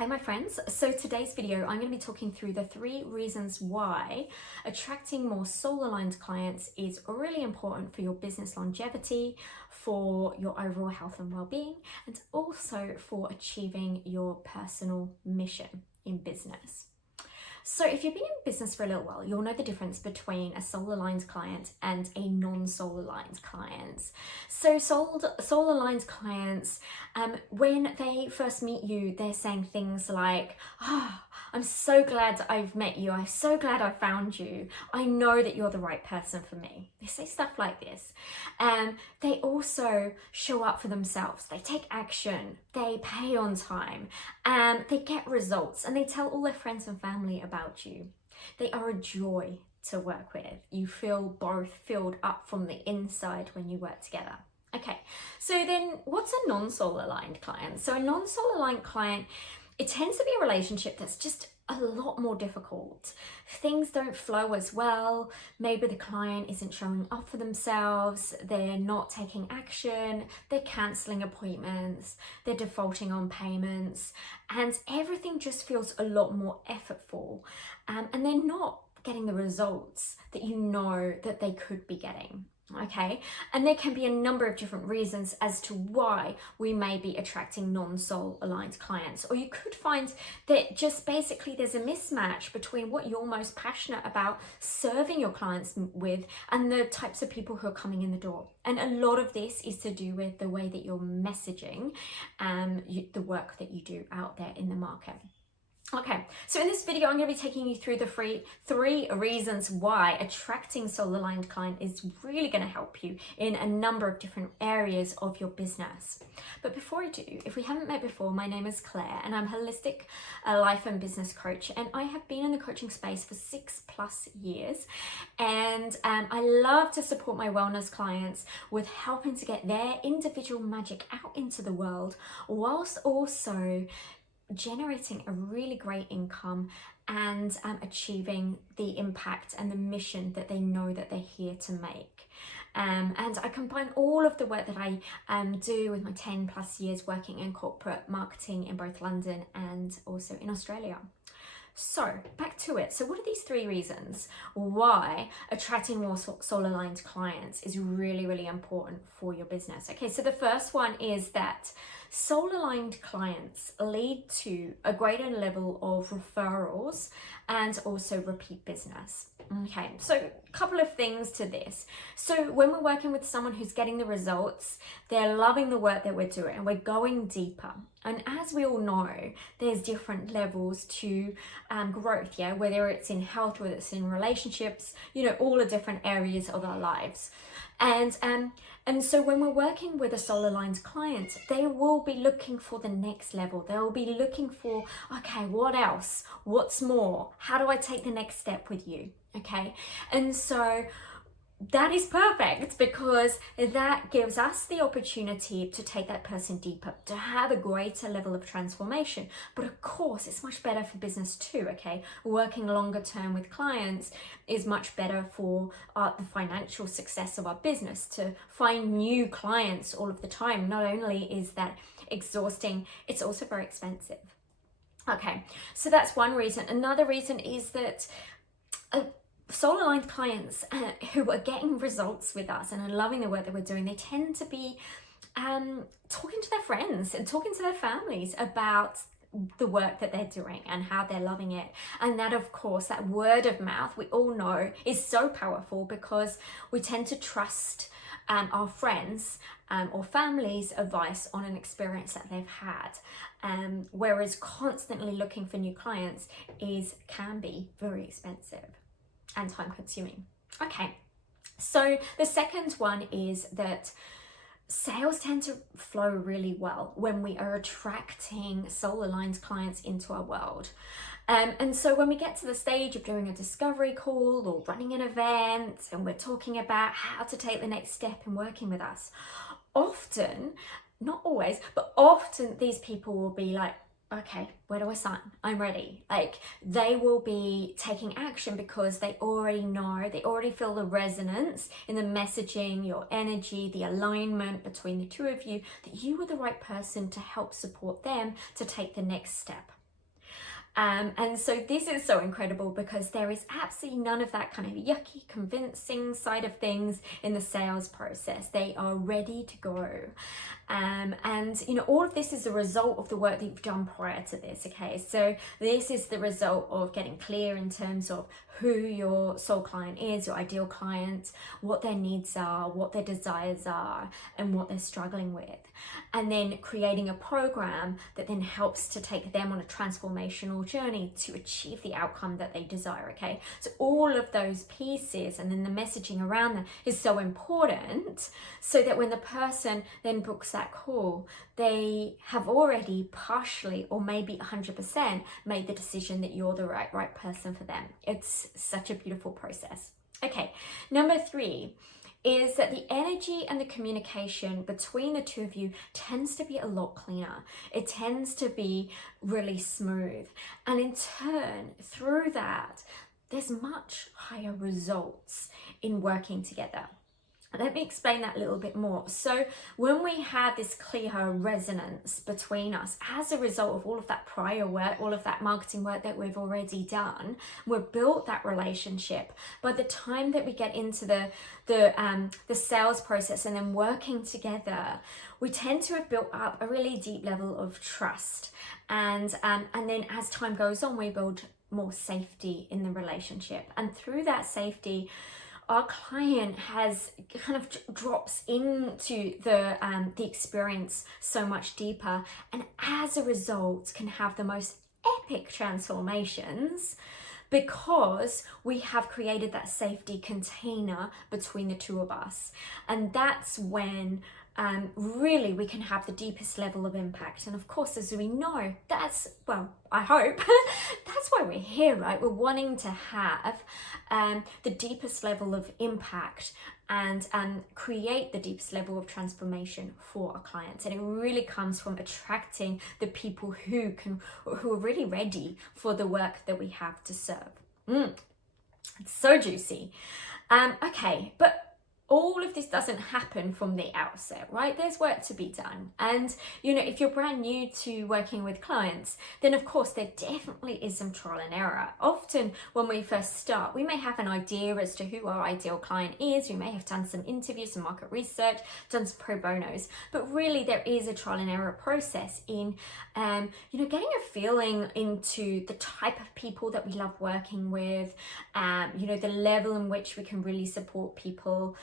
Hi my friends, so today's video I'm going to be talking through the 3 reasons why attracting more soul-aligned clients is really important for your business longevity, for your overall health and well-being, and also for achieving your personal mission in business. So if you've been in business for a little while, you'll know the difference between a soul-aligned client and a non-soul-aligned client. So soul-aligned clients, when they first meet you, they're saying things like, I'm so glad I've met you. I'm so glad I found you. I know that you're the right person for me. They say stuff like this. And they also show up for themselves. They take action. They pay on time. They get results. And they tell all their friends and family about you. They are a joy to work with. You feel both filled up from the inside when you work together. Okay, so then what's a non-soul aligned client? So a non-soul aligned client, it tends to be a relationship that's just a lot more difficult. Things don't flow as well. Maybe the client isn't showing up for themselves. They're not taking action. They're cancelling appointments. They're defaulting on payments. And everything just feels a lot more effortful. And they're not getting the results that you know that they could be getting. Okay, and there can be a number of different reasons as to why we may be attracting non-soul aligned clients, or you could find that just basically there's a mismatch between what you're most passionate about serving your clients with and the types of people who are coming in the door. And a lot of this is to do with the way that you're messaging the work that you do out there in the market. Okay, so in this video, I'm going to be taking you through the three reasons why attracting soul-aligned client is really going to help you in a number of different areas of your business. But before I do, if we haven't met before, my name is Claire and I'm a holistic life and business coach, and I have been in the coaching space for 6+ years, and I love to support my wellness clients with helping to get their individual magic out into the world, whilst also generating a really great income and achieving the impact and the mission that they know that they're here to make. And I combine all of the work that I do with my 10+ years working in corporate marketing in both London and also in Australia. So back to it. So what are these 3 reasons why attracting more soul-aligned clients is really, really important for your business? Okay, so the first one is that soul-aligned clients lead to a greater level of referrals and also repeat business. Okay, so a couple of things to this. So when we're working with someone who's getting the results, they're loving the work that we're doing and we're going deeper. And as we all know, there's different levels to growth, yeah, whether it's in health, whether it's in relationships, you know, all the different areas of our lives. And so when we're working with a soul-aligned client, they will be looking for the next level. They will be looking for, okay, what else? What's more? How do I take the next step with you? Okay, and so that is perfect because that gives us the opportunity to take that person deeper, to have a greater level of transformation. But of course, it's much better for business too, okay? Working longer term with clients is much better for the financial success of our business, to find new clients all of the time. Not only is that exhausting, it's also very expensive. Okay, so that's one reason. Another reason is that soul-aligned clients who are getting results with us and are loving the work that we're doing, they tend to be talking to their friends and talking to their families about the work that they're doing and how they're loving it. And that, of course, that word of mouth, we all know, is so powerful because we tend to trust our friends or family's advice on an experience that they've had. Whereas constantly looking for new clients can be very expensive and time consuming. Okay, so the second one is that sales tend to flow really well when we are attracting soul-aligned clients into our world. And so when we get to the stage of doing a discovery call or running an event and we're talking about how to take the next step in working with us, often, not always, but often these people will be like, okay, where do I sign? I'm ready. Like, they will be taking action because they already know, they already feel the resonance in the messaging, your energy, the alignment between the two of you, that you are the right person to help support them to take the next step. And so this is so incredible because there is absolutely none of that kind of yucky convincing side of things in the sales process. They are ready to go. And all of this is a result of the work that you've done prior to this. Okay, so this is the result of getting clear in terms of who your soul client is, your ideal client, what their needs are, what their desires are, and what they're struggling with. And then creating a program that then helps to take them on a transformational journey to achieve the outcome that they desire. Okay, so all of those pieces and then the messaging around them is so important, so that when the person then books that call, they have already partially or maybe 100% made the decision that you're the right person for them. It's such a beautiful process. Okay, number 3 is that the energy and the communication between the two of you tends to be a lot cleaner. It tends to be really smooth. And in turn, through that, there's much higher results in working together. Let me explain that a little bit more. So when we have this clear resonance between us as a result of all of that prior work, all of that marketing work that we've already done, we've built that relationship. By the time that we get into the sales process and then working together, we tend to have built up a really deep level of trust. And then as time goes on, we build more safety in the relationship. And through that safety, our client has kind of drops into the experience so much deeper, and as a result can have the most epic transformations, because we have created that safety container between the two of us. And that's when really we can have the deepest level of impact. And of course, as we know, I hope that's why we're here, right? We're wanting to have the deepest level of impact and create the deepest level of transformation for our clients. And it really comes from attracting the people who are really ready for the work that we have to serve. It's so juicy. Okay, but all of this doesn't happen from the outset, right? There's work to be done. And, if you're brand new to working with clients, then of course there definitely is some trial and error. Often when we first start, we may have an idea as to who our ideal client is. We may have done some interviews, some market research, done some pro bonos, but really there is a trial and error process in, getting a feeling into the type of people that we love working with, the level in which we can really support people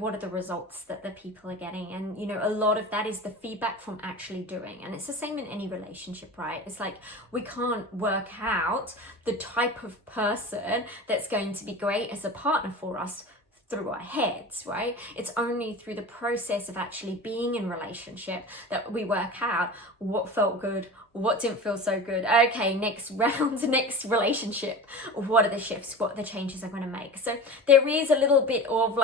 what are the results that the people are getting. And a lot of that is the feedback from actually doing. And it's the same in any relationship, right? It's like we can't work out the type of person that's going to be great as a partner for us through our heads, right? It's only through the process of actually being in relationship that we work out what felt good, what didn't feel so good. Okay, next round, next relationship. What are the shifts? What are the changes I'm going to make? So there is a little bit of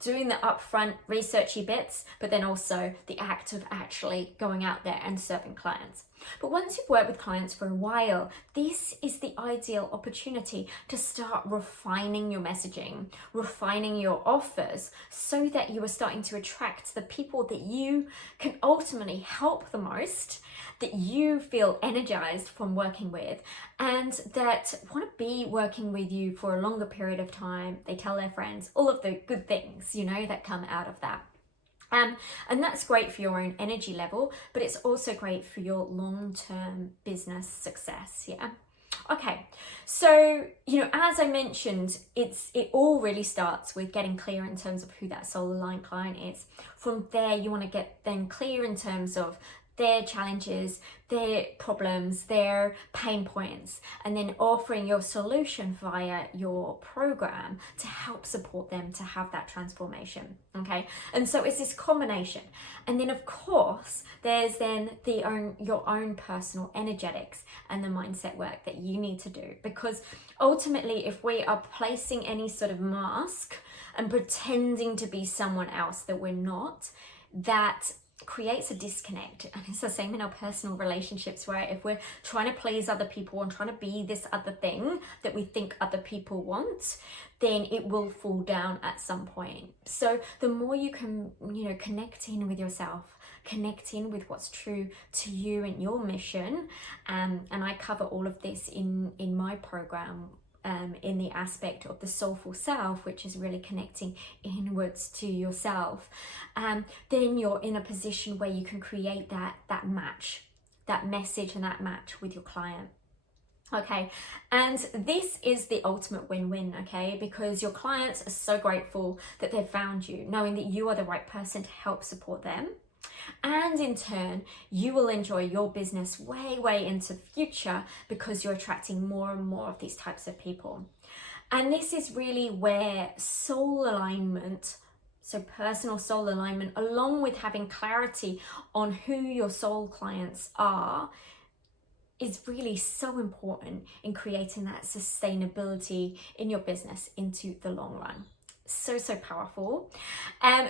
doing the upfront researchy bits, but then also the act of actually going out there and serving clients. But once you've worked with clients for a while, this is the ideal opportunity to start refining your messaging, refining your offers, so that you are starting to attract the people that you can ultimately help the most, that you feel energized from working with, and that want to be working with you for a longer period of time. They tell their friends, all of the good things, that come out of that. And that's great for your own energy level, but it's also great for your long-term business success. Yeah. Okay. So, as I mentioned, it all really starts with getting clear in terms of who that soul aligned client is. From there, you want to get then clear in terms of their challenges, their problems, their pain points, and then offering your solution via your program to help support them to have that transformation. Okay, and so it's this combination. And then of course there's then your own personal energetics and the mindset work that you need to do, because ultimately if we are placing any sort of mask and pretending to be someone else that we're not, that creates a disconnect. And it's the same in our personal relationships, right? If we're trying to please other people and trying to be this other thing that we think other people want, then it will fall down at some point. So the more you can, connect in with yourself, connecting with what's true to you and your mission. And I cover all of this in my program, in the aspect of the soulful self, which is really connecting inwards to yourself. Then you're in a position where you can create that match, that message and that match with your client. Okay, and this is the ultimate win-win, okay, because your clients are so grateful that they've found you, knowing that you are the right person to help support them. And in turn, you will enjoy your business way into the future because you're attracting more and more of these types of people. And this is really where soul alignment, so personal soul alignment, along with having clarity on who your soul clients are, is really so important in creating that sustainability in your business into the long run. So powerful.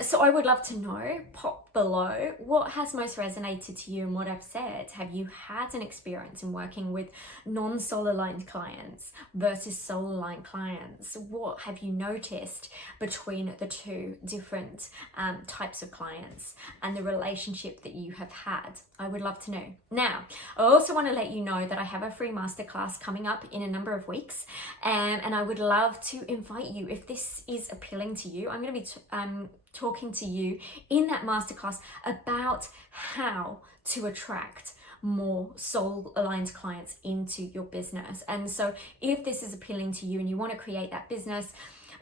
So I would love to know, pop below, what has most resonated to you in what I've said. Have you had an experience in working with non-soul aligned clients versus soul aligned clients? What have you noticed between the two different types of clients and the relationship that you have had? I would love to know. Now, I also want to let you know that I have a free masterclass coming up in a number of weeks, and I would love to invite you. If this is appealing to you, I'm going to be talking to you in that masterclass about how to attract more soul aligned clients into your business. And so if this is appealing to you and you want to create that business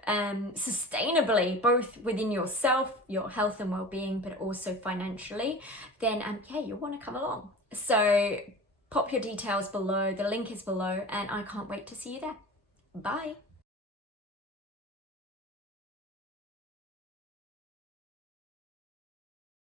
sustainably, both within yourself, your health and well-being, but also financially, then yeah, you'll want to come along. So pop your details below, the link is below, and I can't wait to see you there. Bye.